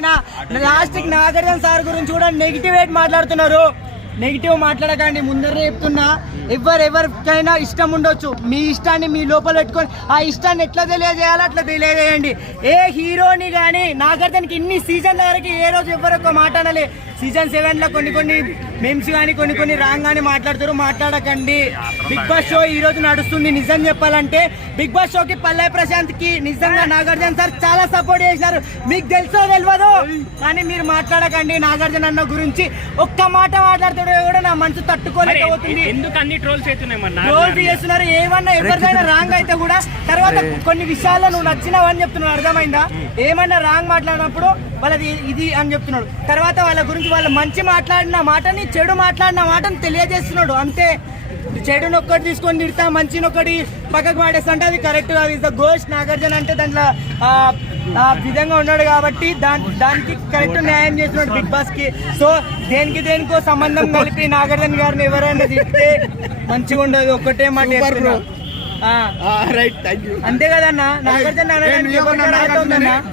అయినా last Nagarjuna sir గురించి కూడా నెగిటివ్ రేట్ మాట్లాడుతున్నారు. నెగిటివ్ మాట్లాడకండి ముందరే చెప్తున్నా. ఎవరు ఎవరికైనా ఇష్టం ఉండొచ్చు. మీ ఇష్టాన్ని మీ లోపల పెట్టుకొని ఆ ఇష్టాన్ని ఎట్లా తెలియజేయాలో అట్లా తెలియజేయండి. ఏ హీరోని కానీ నాగార్జునకి ఇన్ని సీజన్ వరకు ఏ రోజు ఎవరు ఒక మాట అనలే. సీజన్ సెవెన్లో కొన్ని కొన్ని మెమ్స్ కానీ కొన్ని కొన్ని రాంగ్ కానీ మాట్లాడుతారు మాట్లాడకండి. బిగ్ బాస్ షో ఈ రోజు నడుస్తుంది. నిజం చెప్పాలంటే బిగ్ బాస్ షోకి పల్లె ప్రశాంత్కి నిజంగా నాగార్జున సార్ చాలా సపోర్ట్ చేసినారు. మీకు తెలుసో తెలియదు? కానీ మీరు మాట్లాడకండి నాగార్జున అన్న గురించి. ఒక్క మాట మాట్లాడతాడు నా మనసు తట్టుకోలేకపోతుంది ఎందుకు అన్ని ట్రోల్స్ అవుతున్నాయి రోజు చేస్తున్నారు. ఏమన్నా ఎవరిదైనా రాంగ్ అయితే కూడా తర్వాత కొన్ని విషయాల్లో నువ్వు నచ్చినావని చెప్తున్నాడు. అర్థమైందా? ఏమన్నా రాంగ్ మాట్లాడినప్పుడు వాళ్ళది ఇది అని చెప్తున్నాడు. తర్వాత వాళ్ళ గురించి వాళ్ళు మంచి మాట్లాడిన మాటని చెడు మాట్లాడిన మాటని తెలియజేస్తున్నాడు. అంతే. చెడుని ఒక్కటి తీసుకొని తిడతా మంచిని ఒకటి పక్కకు పాడేస్తా అంటే అది కరెక్ట్ కాదు. ఇస్ ద గోస్ట్ నాగార్జున అంటే దాంట్లో ఆ, విధంగా ఉన్నాడు కాబట్టి దాని దానికి కరెక్ట్ న్యాయం చేస్తున్నాడు బిగ్ బాస్కి. సో దేనికి దేనికో సంబంధం కలిపి నాగార్జున గారిని ఎవరైనా తిడితే మంచిగా ఉండదు. ఒక్కటే మాట చెప్తున్నా. అంతే కదన్నా? నాగార్జున?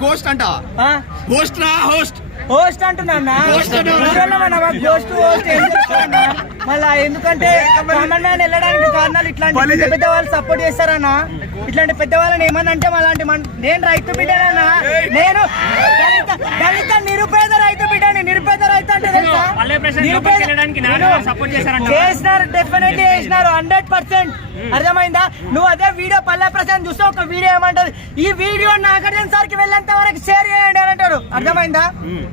గోస్ట్ అంట? రా హోస్ట్ హోస్ట్ అంటున్నా హోస్ట్? మళ్ళా ఎందుకంటే వెళ్ళడానికి కారణాలు ఇట్లాంటి పెద్ద పెద్ద వాళ్ళు సపోర్ట్ చేస్తారన్నా. ఇట్లాంటి పెద్ద వాళ్ళని ఏమన్నా అంటే అలాంటి నేను రైతు బిడ్డనన్నా. నేను దళిత దళిత నిరుపేద రైతు బిడ్డని నిరుపేద రైతు అంటే తెలుసా? చేసినారు డెఫినెట్లీ చేసినారు హండ్రెడ్ పర్సెంట్ అర్థమైందా? నువ్వు అదే వీడియో పల్లె ప్రశాంత్ చూస్తే ఒక వీడియో ఏమంటది? ఈ వీడియో నాగార్జున సార్కి వెళ్ళేంత వరకు షేర్ చేయండి అని అంటాడు అర్థమైందా?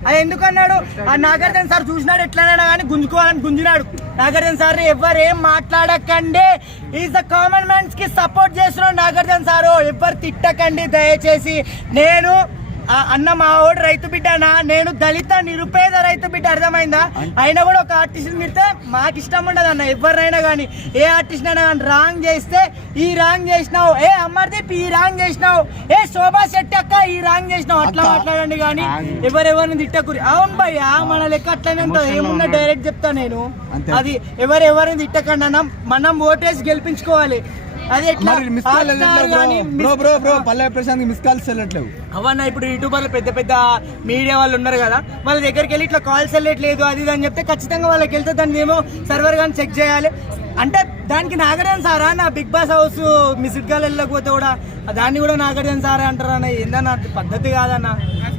అది ఎందుకు అన్నాడు ఆ నాగార్జున సార్ చూసినాడు ఎట్లనైనా కానీ గుంజుకోవాలని గుంజినాడు. నాగార్జున సార్ ఎవరు ఏం మాట్లాడకండి. ఈజ్ ద కామన్ మ్యాన్స్కి సపోర్ట్ చేస్తున్నాడు నాగార్జున సారు. ఎవరు తిట్టకండి దయచేసి. నేను అన్న మా ఓడు రైతు బిడ్డనా? నేను దళిత నిరుపేద రైతు బిడ్డ. అర్థమైందా? అయినా కూడా ఒక ఆర్టిస్ట్ మిడితే మాకు ఇష్టం ఉండదు అన్న. ఎవరినైనా కానీ ఏ ఆర్టిస్ట్ అయినా కానీ రాంగ్ చేస్తే ఈ రాంగ్ చేసినావు. ఏ అమర్దీప్ ఈ రాంగ్ చేసినావు. ఏ శోభా శెట్టి అక్క ఈ రాంగ్ చేసినావు అట్లా మాట్లాడండి కానీ ఎవరెవరిని తిట్టకురి అవును భయ్యా మన లెక్క అట్లనే ఉంటుంది. ఏమున్నా డైరెక్ట్ చెప్తా నేను. అది ఎవరెవరిని తిట్టకండి అన్న. మనం ఓటేసి గెలిపించుకోవాలి. అది బ్రో బ్రో బ్రో పల్లె ప్రశాంత్ మిస్ కాల్స్ వెళ్ళట్లేవు. అవన్న ఇప్పుడు యూట్యూబర్లు పెద్ద పెద్ద మీడియా వాళ్ళు ఉన్నారు కదా వాళ్ళ దగ్గరికి వెళ్ళి ఇట్లా కాల్స్ వెళ్ళట్లేదు అది అని చెప్తే ఖచ్చితంగా వాళ్ళకి వెళ్తే దాన్ని ఏమో సర్వర్ కానీ చెక్ చేయాలి. అంటే దానికి నాగరేన్ సారా నా Bigg Boss house missed call వెళ్ళకపోతే కూడా? దాన్ని కూడా నాగరేన్ సారా అంటారన్న ఏందన్న పద్ధతి కాదన్న?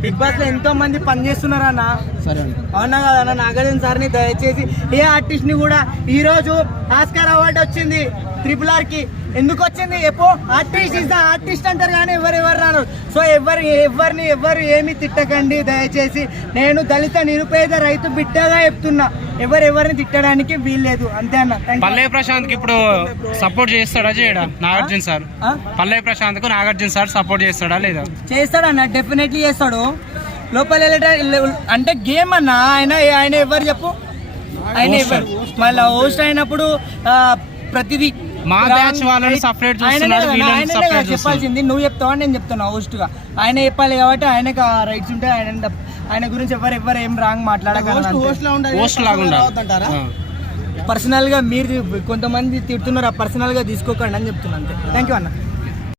బిగ్ బాస్లో ఎంతో మంది పనిచేస్తున్నారన్న అవునా కదన్న నాగార్జున సార్ని దయచేసి ఏ ఆర్టిస్ట్ని కూడా ఈ రోజు ఆస్కార్ అవార్డు వచ్చింది ట్రిపుల్ ఆర్కి ఎందుకు వచ్చింది? ఎప్పో ఆర్టిస్ట్ ఇస్ ద ఆర్టిస్ట్ అంటారు కానీ ఎవరు ఎవరు రాను సో ఎవరు ఎవరిని ఎవరు ఏమి తిట్టకండి దయచేసి. నేను దళిత నిరుపేద రైతు బిడ్డగా చెప్తున్నా. ఎవరు ఎవరిని తిట్టడానికి వీల్లేదు. అంతే అన్న. పల్లె ప్రశాంత్కి ఇప్పుడు సపోర్ట్ చేస్తాడా చేయడా నాగార్జున సార్? పల్లె ప్రశాంత్కు నాగార్జున సార్ సపోర్ట్ చేస్తాడా లేదా? చేస్తాడు అన్న. డెఫినెట్లీ చేస్తాడు. లోపల వెళ్ళట- అంటే గేమ్ అన్న? ఆయన ఆయన ఎవరు చెప్పు? ఆయన ఎవరు? మళ్ళీ హోస్ట్ అయినప్పుడు ఆ, ప్రతిదీ. మా బ్యాచ్ వాళ్ళని కదా చెప్పాల్సింది. నువ్వు చెప్తావా నేను చెప్తున్నా హోస్ట్గా. ఆయన చెప్పాలి కాబట్టి ఆయనకు రైట్స్ ఉంటాయి ఆయన ఆయన గురించి ఎవరు ఎవరు ఏం రాంగ్ మాట్లాడగలరు పోస్ట్ లాగా ఉండాలి. ఆ. పర్సనల్గా మీరు కొంతమంది తిడుతున్నారు ఆ పర్సనల్గా తీసుకోకండి అని చెప్తున్నా అంతే. థ్యాంక్ యూ అన్న.